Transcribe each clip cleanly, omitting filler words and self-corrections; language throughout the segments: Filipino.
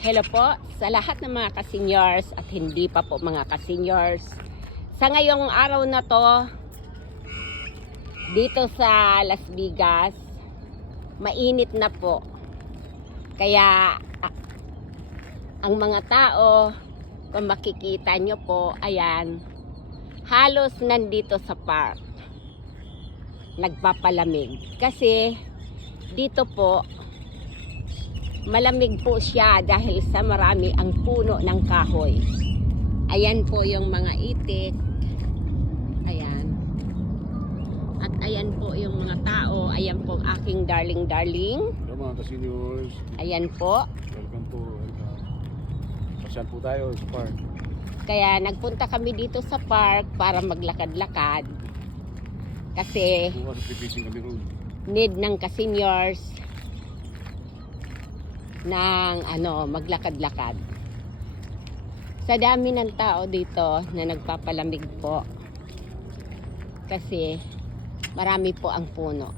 Hello po sa lahat ng mga ka-seniors at hindi pa po mga ka-seniors. Sa ngayong araw na to, dito sa Las Vegas, mainit na po. Kaya ang mga tao, kung makikita nyo po, ayan, halos nandito sa park. Nagpapalamig. Kasi dito po, malamig po siya dahil sa marami ang puno ng kahoy. Ayan po yung mga itik. Ayan. At ayan po yung mga tao. Ayan po ang aking darling. Hello mga ka-seniors. Ayan po. Welcome po. Pasyal po tayo sa park. Kaya nagpunta kami dito sa park para maglakad-lakad. Kasi Bukas pipising kami roon. need ng ka-seniors ng maglakad-lakad. Sa dami ng tao dito na nagpapalamig po kasi marami po ang puno.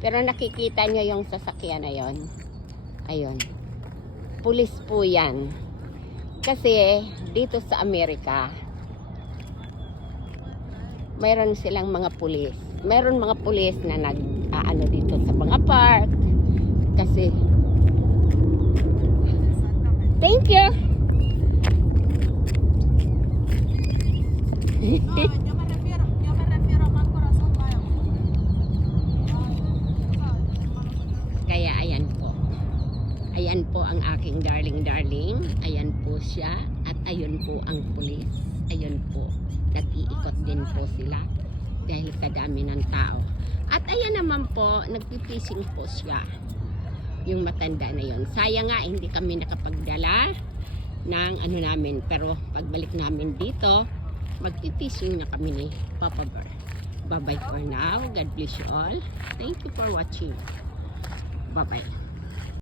Pero nakikita nyo yung sasakyan na yon. Ayun. Pulis po yan. Kasi dito sa Amerika, mayroon silang mga pulis. Mayroon mga pulis na nag-aano dito sa mga park. Kasi thank you. Kaya ayan po. Ayan po ang aking darling. Ayan po siya. At ayun po ang pulis. Ayun po. Nag-iikot din po sila. Dahil sa dami ng tao. At ayan naman po, nagpipishing po siya. Yung matanda na yon. Sayang nga hindi kami nakapagdala ng namin, pero pagbalik namin dito, magpipishing na kami ni Papa Bear. Bye bye for now. God bless you all. Thank you for watching. Bye bye.